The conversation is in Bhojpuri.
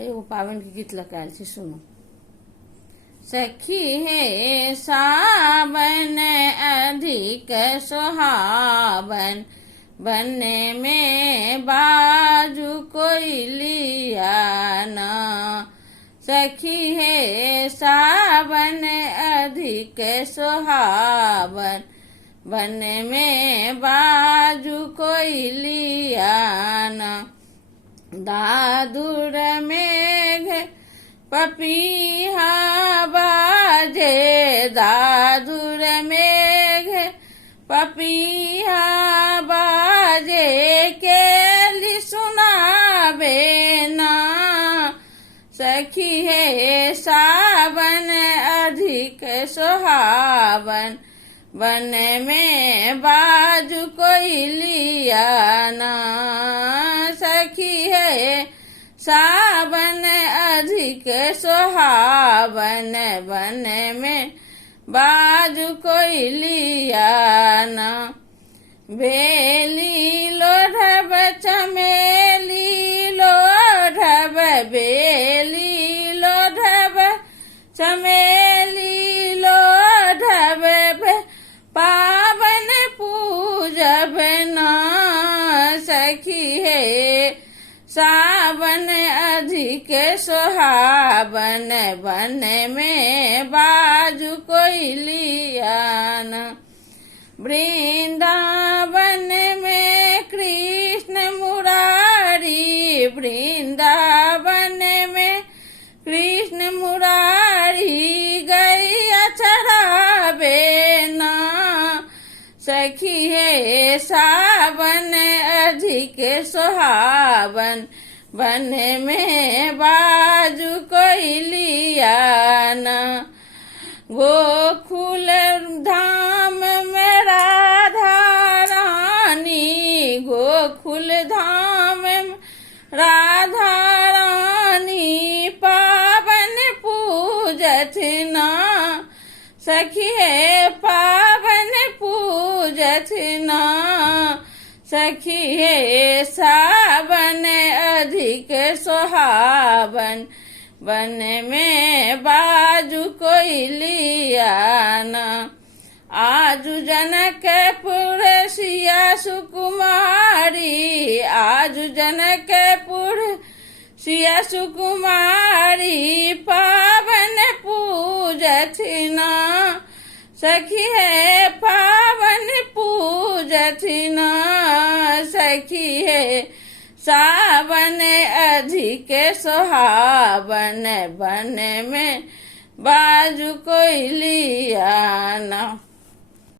एगो पावन के गीत लगायल छै, सुनो। सखी हे सावन अधिक सुहावन, बन में बाजू कोयलिया ना। सखी हे सावन अधिक सुहावन, बन में बाजू कोयलिया ना। दादुर मेघ पपीहा बाजे, दादुर मेघ पपीहा बाजे, केली सुनाबे ना। सखी हे सावन अधिक सुहावन, बन में बाजू कोयलिया ना। सखी हे सावन अधिक सुहावन, बन में बाजू कोयलिया ना। बेली लोढ़ब चमेली लोढ़ब, बेली लोढ़ब चमेली लोढ़ब, पावन पूजब ना। सखी हे सावन अधिक सुहावन, बन में बाजू कोयलिया ना। वृंदावन में कृष्ण मुरारी, वृंदावन में कृष्ण मुरारी, गैया चराबे ना। सखी हे सावन अधिक सुहावन, बन में बाजू कोयलिया ना। गोकुल धाम में राधा रानी, गोकुल धाम में राधा रानी, पावन पूजत ना। सखी हे पावन पूजत ना। सखी हे सावन अधिक सुहावन, बन में बाजू कोयलिया ना। आजु जनकपुर सिया सुकुमारी, आजु जनकपुर सिया सुकुमारी, पावन पूजत ना। सखी है पावन पूजत ना। सखी है सावन अधिक सुहावन, बन में बाजू कोयलिया ना।